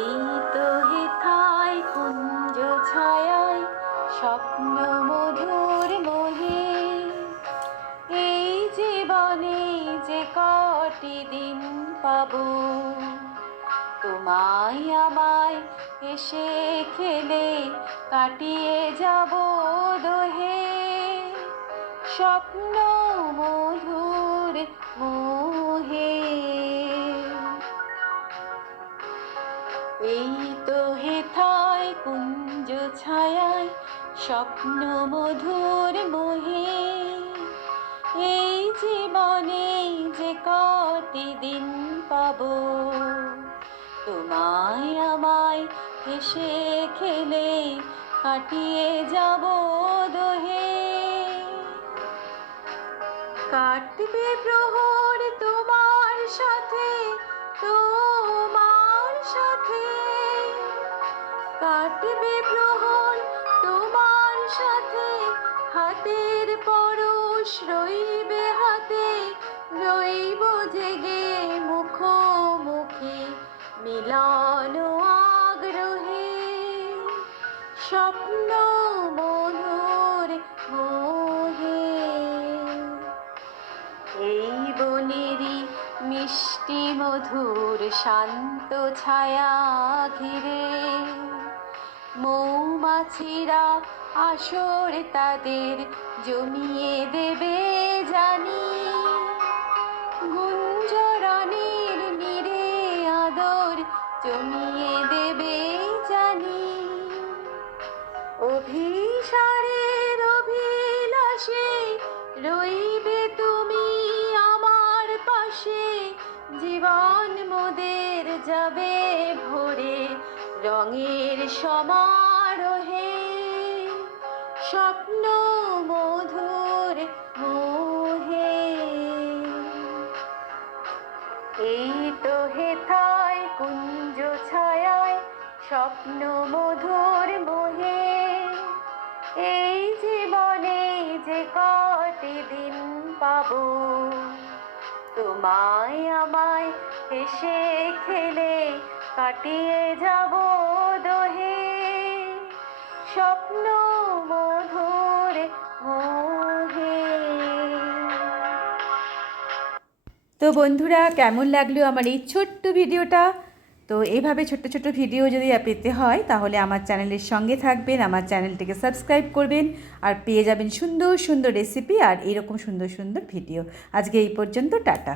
এই তো হেথায় কুঞ্জ ছায়ায় স্বপ্ন মধুর মোহে জীবনে যে কটি দিন পাবো, তোমায় আমায় এসে খেলে কাটিয়ে যাব দোহে। স্বপ্ন মধুর মোহে। কুঞ্জ ছায়ায় স্বপ্ন মধুর মোহে। এই জীবনে যে কটি দিন পাবো, তোমায় আমায় হেসে খেলে কাটিয়ে যাব দোহে। কাটবে প্রহর তোমার সাথে তোমার সাথে। কাটবে প্রহর তোমার সাথে। হাতের পরশ রইবে হাতে। রইব জেগে মুখোমুখি মিলন আগ্রহে। স্বপ্ন মধুর মোহে। এই বনেরই মিষ্টি মধুর শান্ত ছায়া ঘিরে। মৌমাছিরা আসর তাদের জমিয়ে দেবে জানি। গুঞ্জরণের নিরে আদর জমিয়ে দেবে জানি। অভিসারের জীবন মোদের যাবে ভরে, রঙের সমারোহে। স্বপ্ন মধুর মোহে। এই তো হেথায় কুঞ্জ ছায়ায় স্বপ্ন মধুর মোহে। এই জীবনে যে কটি দিন পাবো তোমায় আমায় হেসে খেলে কাটিয়ে যাব দোহে। স্বপ্ন মধুর মোহে। তো বন্ধুরা, কেমন লাগল আমার এই ছোট্ট ভিডিওটা? তো এইভাবে ছোট্ট ছোট ভিডিও যদি পেতে হয়, তাহলে আমার চ্যানেলের সঙ্গে থাকবেন, আমার চ্যানেলটিকে সাবস্ক্রাইব করবেন, আর পেয়ে যাবেন সুন্দর সুন্দর রেসিপি আর এরকম সুন্দর সুন্দর ভিডিও। আজকে এই পর্যন্ত, টাটা।